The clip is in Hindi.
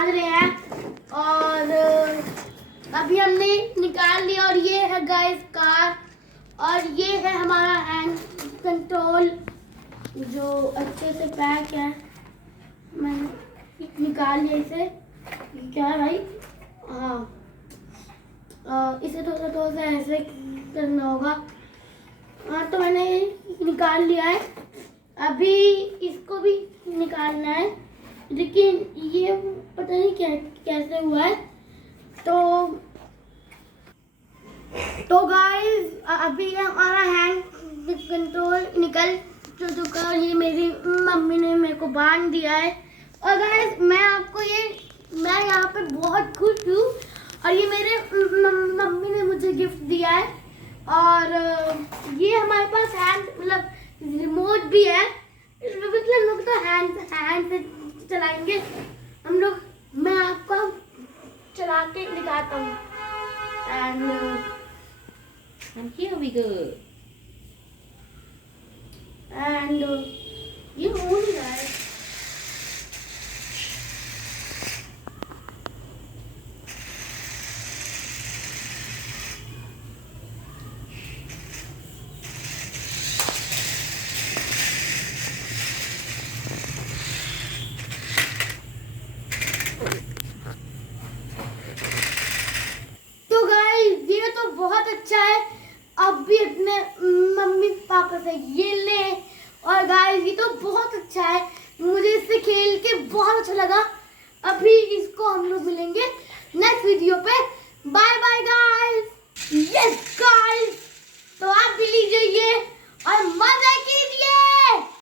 निकाल रहे हैं और अभी हमने निकाल लिया। और ये है गाइस कार और ये है हमारा हैंड कंट्रोल जो अच्छे से पैक है। मैंने निकाल लिया इसे। क्या है भाई? हाँ, इसे थोड़ा सा ऐसे करना होगा। हाँ, तो मैंने निकाल लिया है। अभी इसको भी निकालना है, लेकिन ये पता नहीं कैसे हुआ है। तो गाइस अभी हमारा हैंड कंट्रोल निकल चुका और ये मेरी मम्मी ने मेरे को बांध दिया है। और गाइस मैं यहाँ पे बहुत खुश हूँ और ये मेरे मम्मी ने मुझे गिफ्ट दिया है। और ये हमारे पास हैंड मतलब रिमोट भी है। मतलब हम लोग तो हैंड से चलाएंगे हम लोग। मैं आपको चला के दिखाता हूँ। And here we go. And ये हो नहीं रहा है।